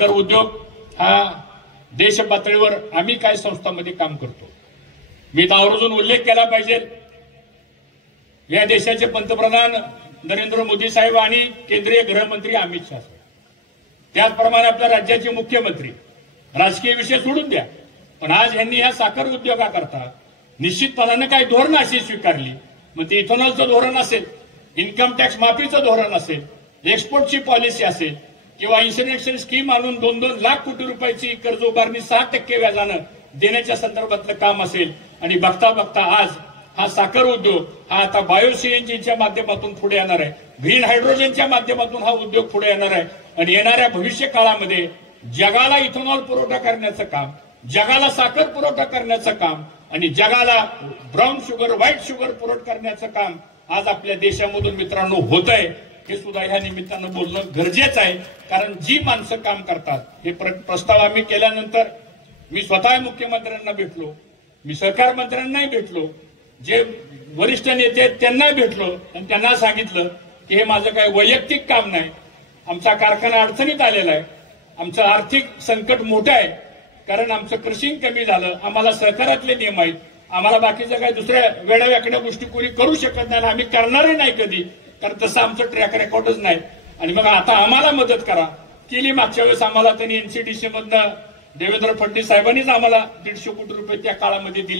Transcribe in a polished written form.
साखर उद्योग हा देश पातळीवर आम्ही काय संस्थांमध्ये काम करतो मी आवर्जून उल्लेख केला पाहिजे। या देशाचे पंतप्रधान नरेंद्र मोदी साहेब आणि केंद्रीय गृहमंत्री अमित शाह साहेब, त्याचप्रमाणे आपल्या राज्याचे मुख्यमंत्री, राजकीय विषय सोडून द्या, पण आज यांनी ह्या साखर उद्योगाकरता निश्चितपणाने काही धोरण अशी स्वीकारली, मग ते इथेनॉलचं धोरण असेल, इन्कम टॅक्स माफीचं धोरण असेल, एक्सपोर्टची पॉलिसी असेल किंवा इन्शुरन्स स्कीम आणून 2-2 लाख कोटी रुपयाची कर्ज उभारणी 6% व्याजानं देण्याच्या संदर्भातलं काम असेल। आणि बघता बघता आज हा साखर उद्योग हा आता बायो सीएनजीच्या माध्यमातून पुढे येणार आहे, ग्रीन हायड्रोजनच्या माध्यमातून हा उद्योग पुढे येणार आहे आणि येणाऱ्या भविष्य काळामध्ये जगाला इथेनॉल पुरवठा करण्याचं काम, जगाला साखर पुरवठा करण्याचं काम आणि जगाला ब्राऊन शुगर, व्हाईट शुगर पुरवठा करण्याचं काम आज आपल्या देशामधून मित्रांनो होत आहे। हे सुद्धा ह्या निमित्तानं बोलणं गरजेचं आहे, कारण जी माणसं काम करतात, हे प्रस्ताव आम्ही केल्यानंतर मी स्वतः मुख्यमंत्र्यांना भेटलो, मी सहकार मंत्र्यांनाही भेटलो, जे वरिष्ठ नेते आहेत त्यांना भेटलो आणि त्यांना सांगितलं की हे माझं काही वैयक्तिक काम नाही, आमचा कारखाना अडचणीत आलेला आहे, आमचं आर्थिक संकट मोठं आहे, कारण आमचं क्रशिंग कमी झालं, आम्हाला सहकारातले नियम आहेत, आम्हाला बाकीच्या काही दुसऱ्या वेड्यावाकड्या गोष्टी कोणी करू शकत नाही, आम्ही करणारही नाही कधी, कारण तसं आमचं ट्रॅक रेकॉर्डच नाही। आणि मग आता आम्हाला मदत करा केली। मागच्या वेळेस आम्हाला त्यांनी एनसीडीसी मधनं देवेंद्र फडणवीस साहेबांनीच आम्हाला 150 कोटी रुपये त्या काळामध्ये दिले।